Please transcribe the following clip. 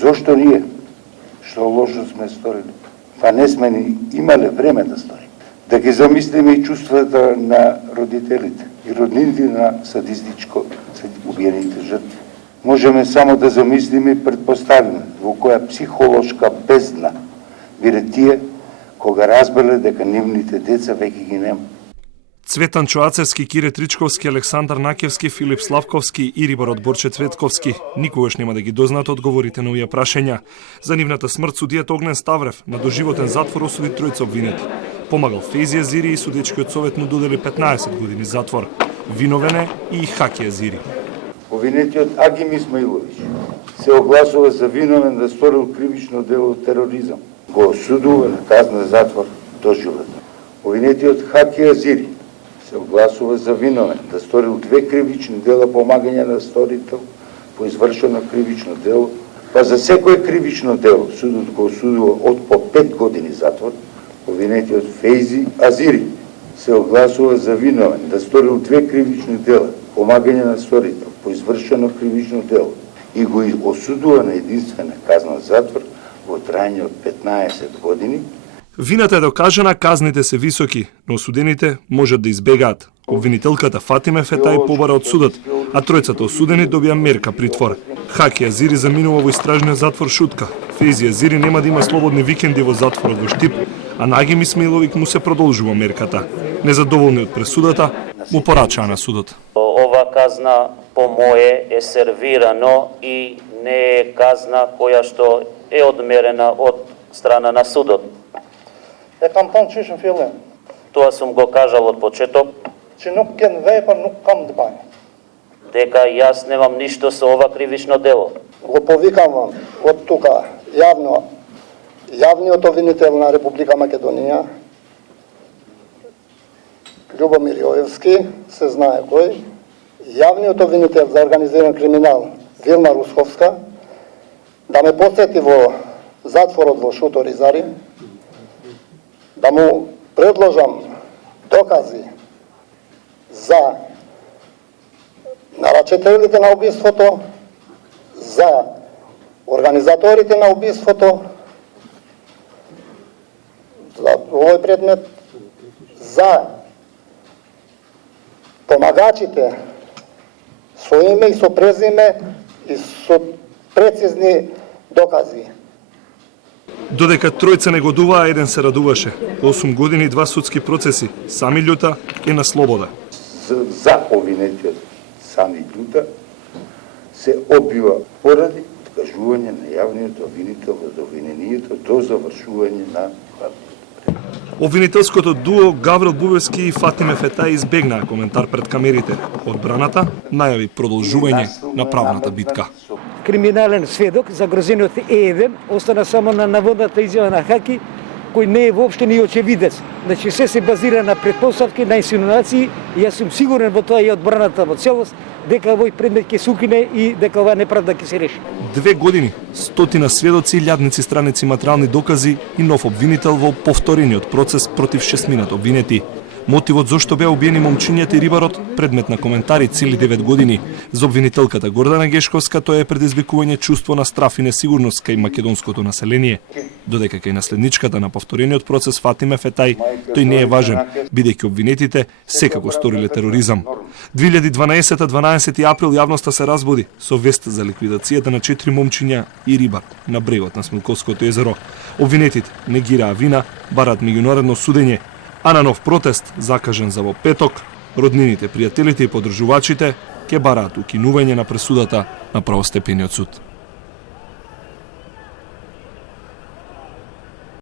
Зошто ние? Што лошо сме сторили? Па не сме ни имале време да сторим. Да ги замислиме и чувствата на родителите и роднините на садистичко убиените жртви. Можеме само да замислиме и предпоставиме во која психолошка бездна биде тие кога разбрале дека нивните деца веќе ги нема. Цветан Чоацевски, Кире Тричковски, Александар Накевски, Филип Славковски и рибарот Борче Цветковски никогаш нема да ги дознаат одговорите на овие прашања. За нивната смрт судијата Огнен Ставрев на доживотен затвор осуди тројца обвинети. Помагал Фейзи Азири и судечкиот совет му додели 15 години затвор. Виновен е и Хаки Азири. Обвинетиот Агим Исмаилович се огласува за виновен да сторил кривично дело тероризам. Го осудува на казна затвор доживотно. Обвинетиот Хаки Азири се огласува за виновен да сторил 2 кривични дела помагање на сторител по извршено кривично дело, па за секое кривично дело судот го осудува од по 5 години затвор. Обвинетиот Фейзи Азири се огласува за виновен да сторил 2 кривични дела помагање на сторител по извршено кривично дело и го осудува на единствена казна затвор во трајање од 15 години. Вината е докажана, казните се високи, но осудените можат да избегаат. Обвинителката Фатиме Фетај побара од судот, а тројцата осудени добија мерка притвор. Хаки Азири заминува во истражниот затвор Шутка. Фейзи Азири нема да има слободни викенди во затворот во Штип, а на Агим Исмаиловик му се продолжува мерката. Незадоволни од пресудата, му порачаа на судот. Ова казна по мое е сервирано и не е казна која што е одмерена од страна на судот. Jag kan ta en tjusen fjällen. Тоа сум го кажал од почеток. Че nukken väpar nukkam dbaj. Дека јас немам ништо со ова кривично дело. Го повикам вам од тука јавниот обвинител на Република Македонија, Љубомир Јоевски, се знае кој, јавниот обвинител за организиран криминал Вилма Русковска, да ме посети во затворот во Шутор Изари, да му предложам докази за нарачителите на убиството, за организаторите на убиството, за овој предмет, за помагачите со име и со презиме и со прецизни докази. Додека тројца негодуваа, еден се радуваше. 8 години и 2 судски процеси. Сами Љута е на слобода. За обвинетиот Сами Љута се одбива поради откажување на јавниот обвинител од обвинението до завршување на Обвинителското дуо Гаврил Бубевски и Фатиме Фетај избегнаа коментар пред камерите. Одбраната најави продолжување на правната битка. Криминален сведок, загрозениот Е1, остана само на наводната изјава на Хаки, кој не е воопште ни очевидец. Значи се базира на претпоставки, на инсинуации и јас сум сигурен во тоа и одбраната во целост, дека овој предмет ќе се укине и дека оваа неправда ќе се реши. 2 години, стотина сведоци, илјадници страници материјални докази и нов обвинител во повторениот процес против 6 обвинети. Мотивот зошто беа убиени момчињата и рибарот предмет на коментари цели 9 години. За обвинителката Гордана Гешковска тоа е предизвикување чувство на страф и несигурност кај македонското население. Додека кај наследничката на повторениот процес Фатиме Фетај, тој не е важен, бидејќи обвинетите секако сториле тероризам. 2012 април јавноста се разбуди со вест за ликвидацијата на 4 момчиња и рибар на брегот на Смилковското езеро. Обвинетите негираа вина, бараат меѓународно судење, а на нов протест, закажан за во петок, роднините, пријателите и подржувачите ќе бараат укинување на пресудата на правостепениот суд.